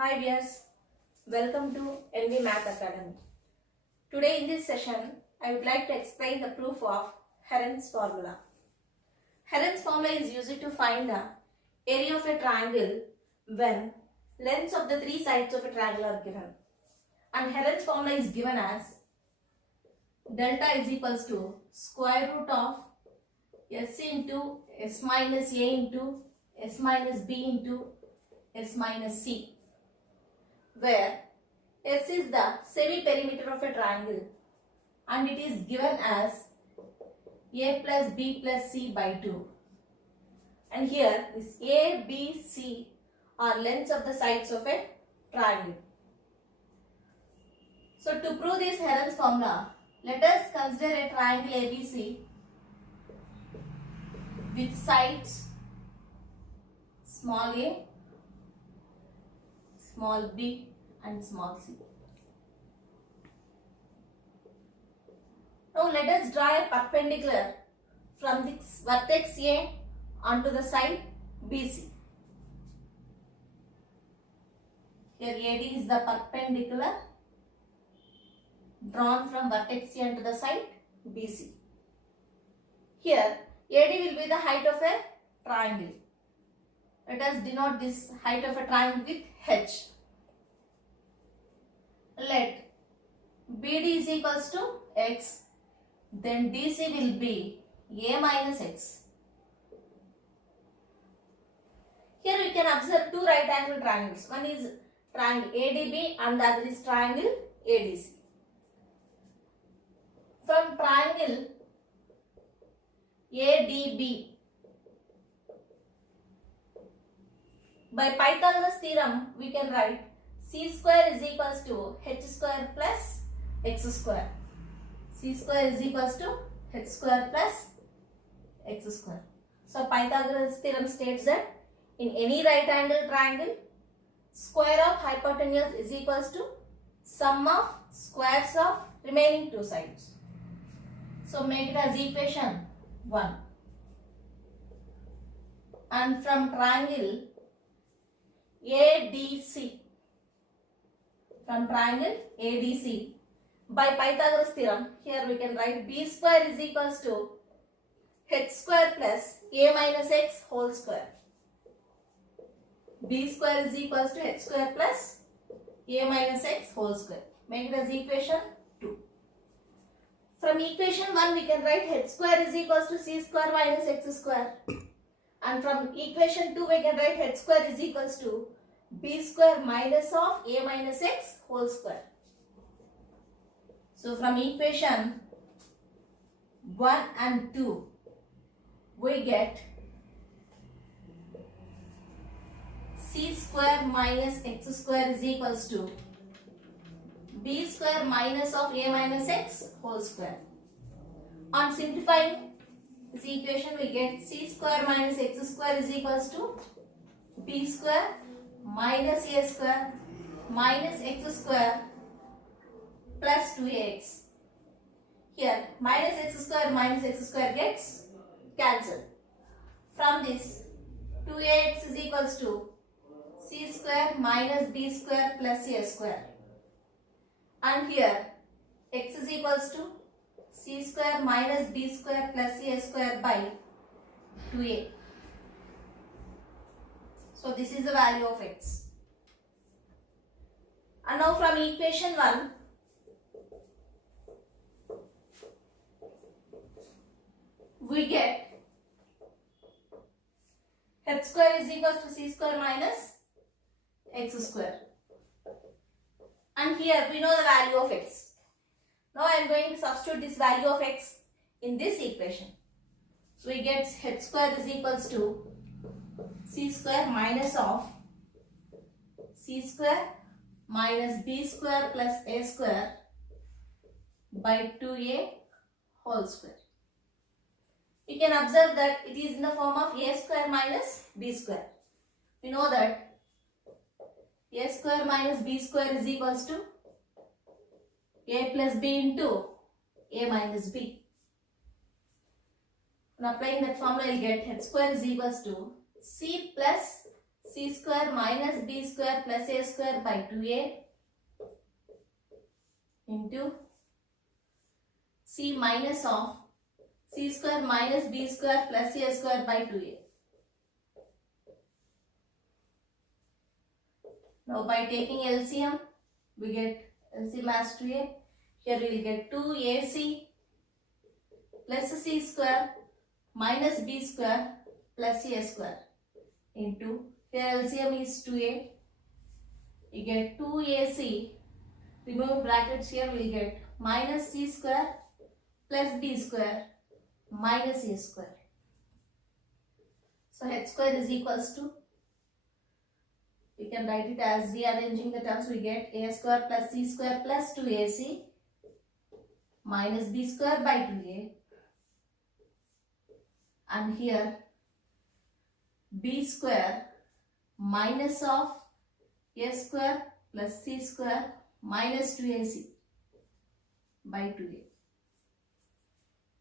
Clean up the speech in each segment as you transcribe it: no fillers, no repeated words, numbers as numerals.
Hi dears, welcome to LV Math Academy. Today in this session, I would like to explain the proof of Heron's formula. Heron's formula is used to find the area of a triangle when lengths of the three sides of a triangle are given. And Heron's formula is given as delta is equals to square root of s into s minus a into s minus b into s minus c, where S is the semi-perimeter of a triangle and it is given as A plus B plus C by 2. And here this A, B, C are lengths of the sides of a triangle. So to prove this Heron's formula, let us consider a triangle ABC with sides small a, small b and small c. Now let us draw a perpendicular from the vertex A onto the side BC. Here AD is the perpendicular drawn from vertex A onto the side BC. Here AD will be the height of a triangle. Let us denote this height of a triangle with H. Let BD is equals to x, then DC will be A minus x. Here we can observe two right angle triangles. One is triangle ADB and the other is triangle ADC. From triangle ADB, by Pythagoras theorem we can write c square is equals to h square plus x square. C square is equals to h square plus x square. So Pythagoras theorem states that in any right angle triangle, square of hypotenuse is equals to sum of squares of remaining two sides. So make it as equation 1. And from triangle ADC, by Pythagoras theorem, here we can write b square is equals to h square plus a minus x whole square. B square is equals to h square plus a minus x whole square. Make it as equation 2. From equation 1 we can write h square is equals to c square minus x square. And from equation 2 we can write h square is equals to b square minus of a minus x whole square. So from equation 1 and 2 we get c square minus x square is equals to b square minus of a minus x whole square. On simplifying this equation we get c square minus x square is equals to b square minus a square minus x square plus 2ax. Here minus x square gets cancelled. From this 2ax is equals to c square minus b square plus a square. And here x is equals to c square minus b square plus a square by 2a. So this is the value of x. And now from equation 1, we get h square is equals to c square minus x square. And here we know the value of x. Now I am going to substitute this value of x in this equation. So we get h square is equals to c square minus of c square minus b square plus a square by 2a whole square. We can observe that it is in the form of a square minus b square. We know that a square minus b square is equals to a plus b into a minus b. On applying that formula, you will get h square is equals to c plus c c square minus b square plus a square by 2a into c minus of c square minus b square plus a square by 2a. Now by taking LCM, we get LCM as 2a. Here we will get 2ac plus c square minus b square plus a square into, here LCM is 2a. You get 2ac, remove brackets here, we will get minus c square plus b square minus a square. So h square is equals to, we can write it as rearranging the terms, we get a square plus c square plus 2ac minus b square by 2a, and here b square minus of a square plus c square minus 2ac by 2a.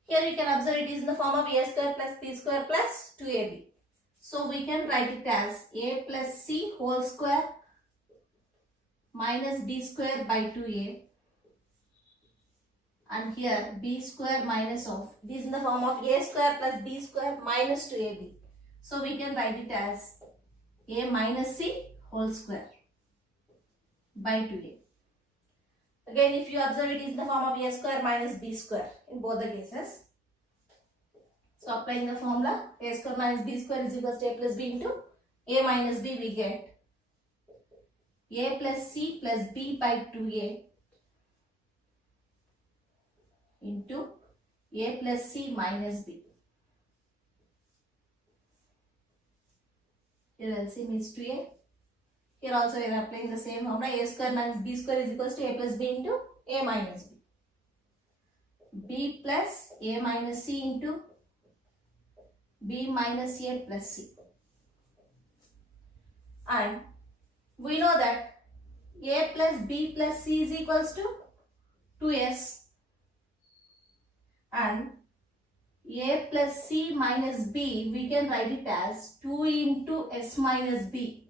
Here you can observe it is in the form of a square plus b square plus 2ab. So we can write it as a plus c whole square minus b square by 2a, and here b square minus of, it is in the form of a square plus b square minus 2ab. So we can write it as a minus c whole square by 2a. Again, if you observe, it is in the form of a square minus b square in both the cases. So applying the formula, a square minus b square is equals to a plus b into a minus b, we get a plus c plus b by 2a into a plus c minus b. Here LCM is 2a. Here also we are applying the same formula, a square minus b square is equals to a plus b into a minus b. B plus a minus c into b minus a plus c. And we know that a plus b plus c is equals to 2s, and a plus c minus b, we can write it as 2 into s minus b.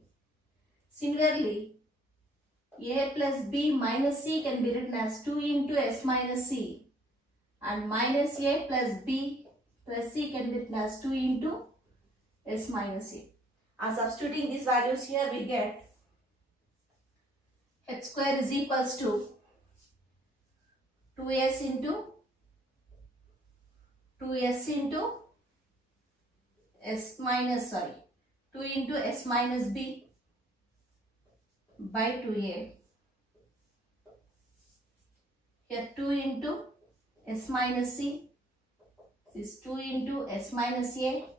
Similarly, a plus b minus c can be written as 2 into s minus c, and minus a plus b plus c can be written as 2 into s minus a. And substituting these values here, we get h square is equals to 2s into s minus, 2 into s minus b by 2a. Here 2 into s minus c, this is 2 into s minus a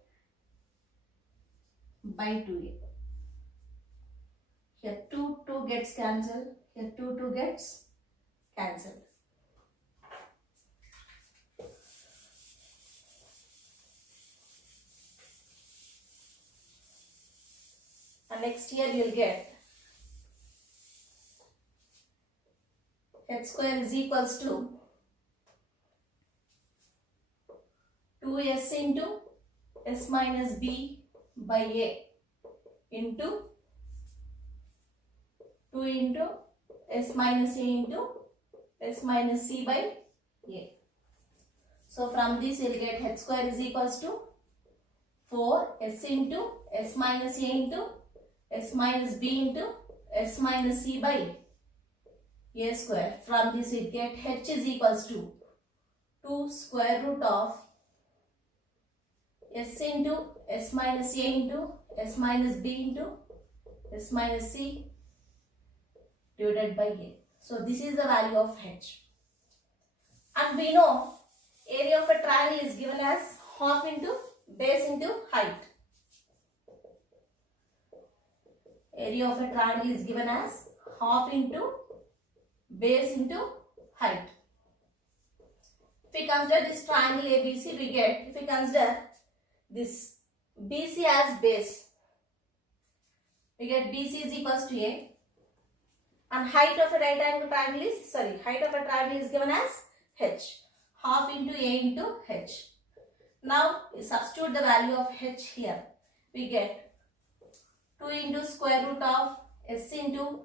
by 2a. Here 2 gets cancelled, here 2 gets cancelled. And next here you will get h square is equals to 2s into s minus b by a into 2 into s minus a into s minus c by a. So from this you will get h square is equals to 4s into s minus a into s minus b into s minus c by a square. From this we get h is equals to 2 square root of s into s minus a into s minus b into s minus c divided by a. So this is the value of h. And we know area of a triangle is given as half into base into height. Area of a triangle is given as half into base into height. If we consider this triangle ABC, we get, if we consider this BC as base, we get BC is equals to A, and height of a right angle triangle is, height of a triangle is given as H, half into A into H. Now we substitute the value of H here, we get 2 into square root of s into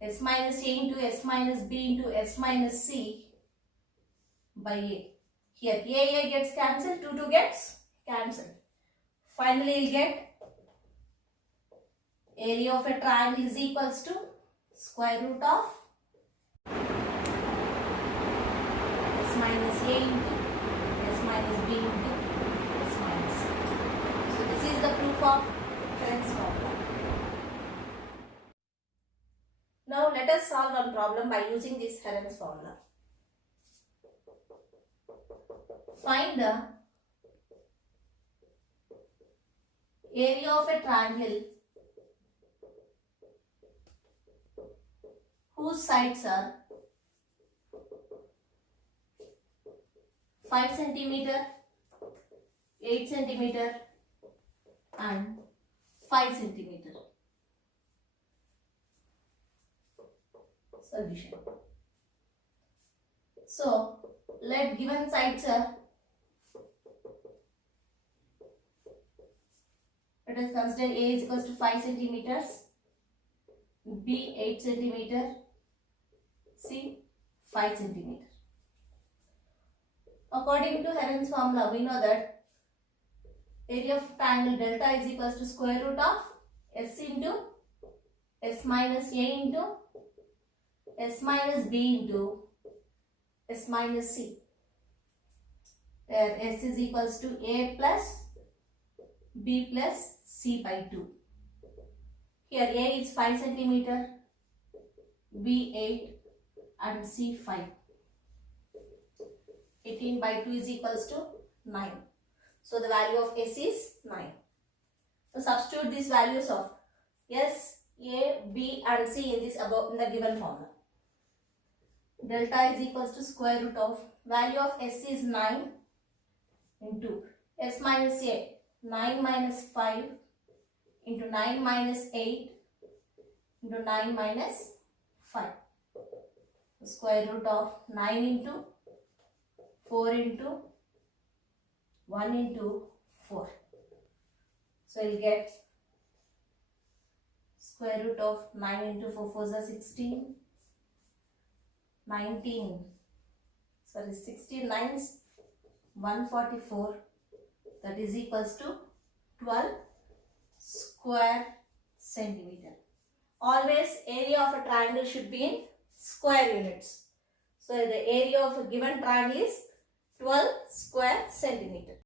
s minus a into s minus b into s minus c by a. Here a gets cancelled, 2 gets cancelled. Finally, you'll get area of a triangle is equals to square root of s minus a into s minus b into s minus c. So this is the proof of Heron's formula. Now let us solve one problem by using this Heron's formula. Find the area of a triangle whose sides are 5 centimeter, 8 centimeter and 5 centimeter. Solution. So let given sides are, let us consider A is equals to 5 centimeters, B 8 centimeter, C 5 centimeter. According to Heron's formula, we know that area of triangle delta is equals to square root of s into s minus a into s minus b into s minus c, where s is equals to a plus b plus c by 2. Here a is 5 centimeter, b 8 and c 5. 18 by 2 is equals to 9. So the value of s is 9. So substitute these values of s, a, b and c in this above in the given formula. Delta is equals to square root of value of s is 9 into s minus a, 9 minus 5 into 9 minus 8 into 9 minus 5. The square root of 9 into 4 into 1 into 4. So you will get square root of 9 into 4 4 is 16. 19. Sorry, 16 9s 144. That is equals to 12 square centimeter. Always area of a triangle should be in square units. So the area of a given triangle is 12 square centimeter.